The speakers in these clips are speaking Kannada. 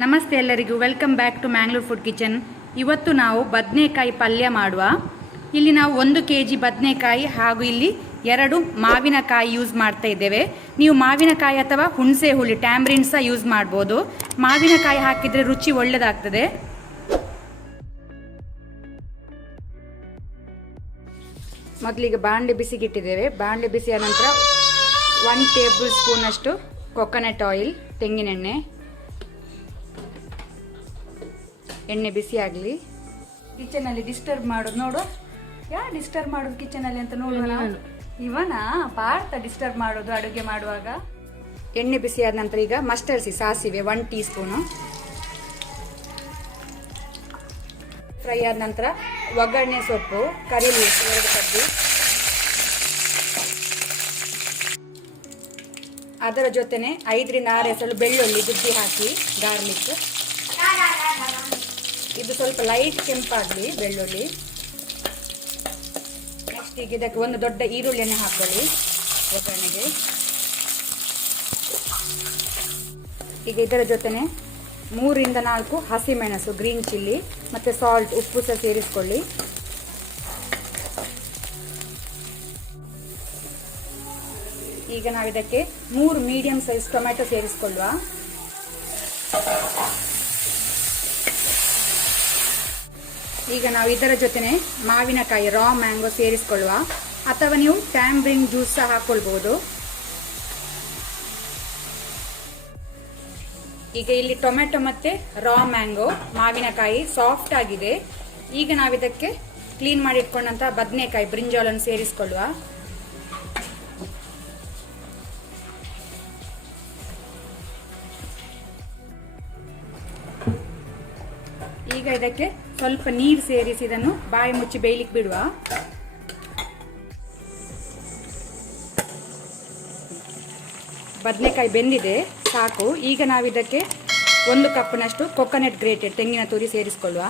ನಮಸ್ತೆ ಎಲ್ಲರಿಗೂ, welcome back to Mangalore food kitchen. ಇವತ್ತು ನಾವು ಬದನೆಕಾಯಿ ಪಲ್ಯ ಮಾಡುವ. ಇಲ್ಲಿ ನಾವು 1 kg ಬದನೆಕಾಯಿ ಹಾಗೂ ಇಲ್ಲಿ 2 ಮಾವಿನಕಾಯಿ ಯೂಸ್ ಮಾಡ್ತಾ ಇದ್ದೇವೆ. ನೀವು ಮಾವಿನಕಾಯಿ ಅಥವಾ ಹುಣಸೆ ಹುಳಿ ಟ್ಯಾಮ್ರಿನ್ ಸಹ ಯೂಸ್ ಮಾಡ್ಬೋದು. ಮಾವಿನಕಾಯಿ ಹಾಕಿದರೆ ರುಚಿ ಒಳ್ಳೆಯದಾಗ್ತದೆ. ಮೊದಲಿಗೆ ಬಾಣಲೆ ಬಿಸಿಗಿಟ್ಟಿದ್ದೇವೆ. ಬಾಣಲೆ ಬಿಸಿಯ ನಂತರ 1 ಟೇಬಲ್ ಸ್ಪೂನ್ ಅಷ್ಟು ಕೊಕೊನಟ್ ಆಯಿಲ್, ತೆಂಗಿನೆಣ್ಣೆ. ಎಣ್ಣೆ ಬಿಸಿ ಆಗಲಿ. ಕಿಚನಲ್ಲಿ ಡಿಸ್ಟರ್ಬ್ ಮಾಡೋದು ನೋಡು. ಯಾರು ಡಿಸ್ಟರ್ಬ್ ಮಾಡೋದು ಕಿಚನಲ್ಲಿ ಅಂತ ನೋಡುವ. ಇವನ ಪಾರ್ಥ ಡಿಸ್ಟರ್ಬ್ ಮಾಡೋದು ಅಡುಗೆ ಮಾಡುವಾಗ. ಎಣ್ಣೆ ಬಿಸಿ ಆದ ನಂತರ ಈಗ ಮಸ್ಟರ್ಡ್ ಸಾಸಿವೆ 1 ಟೀ ಸ್ಪೂನು ಫ್ರೈ ಆದ ನಂತರ ಒಗ್ಗರಣೆ ಸೊಪ್ಪು, ಕರಿಲೀಫ್ 2 ಕಡ್ಡಿ. ಅದರ ಜೊತೆನೆ 5 ರಿಂದ 6 ಎಸಳು ಬೆಳ್ಳುಳ್ಳಿ ಗುದ್ದಿ ಹಾಕಿ, ಗಾರ್ಲಿಕ್. ಇದು ಸ್ವಲ್ಪ ಲೈಟ್ ಕೆಂಪಾಗಲಿ ಬೆಳ್ಳುಳ್ಳಿ. ನೆಕ್ಸ್ಟ್ ಈಗ ಇದಕ್ಕೆ 1 ದೊಡ್ಡ ಈರುಳ್ಳಿಯನ್ನು ಹಾಕೊಳ್ಳಿ ಒಗ್ಗರಣೆಗೆ. ಈಗ ಇದರ ಜೊತೆನೆ 3 ರಿಂದ 4 ಹಸಿಮೆಣಸು, ಗ್ರೀನ್ ಚಿಲ್ಲಿ ಮತ್ತು ಸಾಲ್ಟ್, ಉಪ್ಪು ಸಹ ಸೇರಿಸ್ಕೊಳ್ಳಿ. ಈಗ ನಾವು ಇದಕ್ಕೆ 3 ಮೀಡಿಯಂ ಸೈಜ್ ಟೊಮೆಟೊ ಸೇರಿಸ್ಕೊಳ್ಳುವ. ಈಗ ನಾವು ಇದರ ಜೊತೆನೆ ಮಾವಿನಕಾಯಿ ರಾ ಮ್ಯಾಂಗೋ ಸೇರಿಸ್ಕೊಳ್ಳುವ, ಅಥವಾ ನೀವು ಟ್ಯಾಮ್ರಿನ್ ಜ್ಯೂಸ್ ಸಹ ಹಾಕೊಳ್ಬಹುದು. ಈಗ ಇಲ್ಲಿ ಟೊಮೆಟೊ ಮತ್ತೆ ರಾ ಮ್ಯಾಂಗೋ, ಮಾವಿನಕಾಯಿ ಸಾಫ್ಟ್ ಆಗಿದೆ. ಈಗ ನಾವು ಇದಕ್ಕೆ ಕ್ಲೀನ್ ಮಾಡಿ ಇಟ್ಕೊಂಡಂತಹ ಬದನೆಕಾಯಿ ಬ್ರಿಂಜಾಲನ್ನು ಸೇರಿಸ್ಕೊಳ್ಳುವ. ಈಗ ಇದಕ್ಕೆ ಸ್ವಲ್ಪ ನೀರು ಸೇರಿಸಿ ಇದನ್ನು ಬಾಯಿ ಮುಚ್ಚಿ ಬೇಯಲಿಕ್ಕೆ ಬಿಡುವ. ಬದನೆಕಾಯಿ ಬೆಂದಿದೆ, ಸಾಕು. ಈಗ ನಾವು ಇದಕ್ಕೆ 1 ಕಪ್ನಷ್ಟು ಕೊಕೊನಟ್ ಗ್ರೇಟೆಡ್ ತೆಂಗಿನ ತುರಿ ಸೇರಿಸಿಕೊಳ್ಳುವ.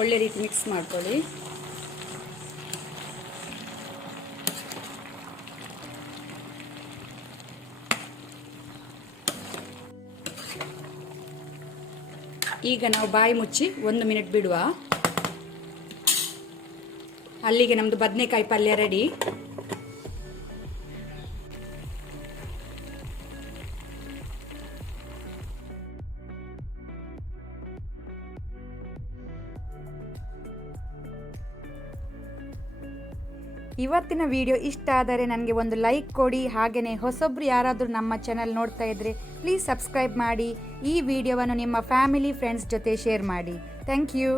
ಒಳ್ಳೆ ರೀತಿ ಮಿಕ್ಸ್ ಮಾಡ್ಕೊಳ್ಳಿ. ಈಗ ನಾವು ಬಾಯಿ ಮುಚ್ಚಿ 1 ಮಿನಿಟ್ ಬಿಡುವ. ಅಲ್ಲಿಗೆ ನಮ್ಮದು ಬದನೆಕಾಯಿ ಪಲ್ಯ ರೆಡಿ. ಇವತ್ತಿನ ವಿಡಿಯೋ ಇಷ್ಟ ಆದರೆ ನನಗೆ ಒಂದು ಲೈಕ್ ಕೊಡಿ. ಹಾಗೆಯೇ ಹೊಸೊಬ್ರು ಯಾರಾದರೂ ನಮ್ಮ ಚಾನಲ್ ನೋಡ್ತಾ ಇದ್ದರೆ ಪ್ಲೀಸ್ ಸಬ್ಸ್ಕ್ರೈಬ್ ಮಾಡಿ. ಈ ವಿಡಿಯೋವನ್ನು ನಿಮ್ಮ ಫ್ಯಾಮಿಲಿ ಫ್ರೆಂಡ್ಸ್ ಜೊತೆ ಶೇರ್ ಮಾಡಿ. Thank you.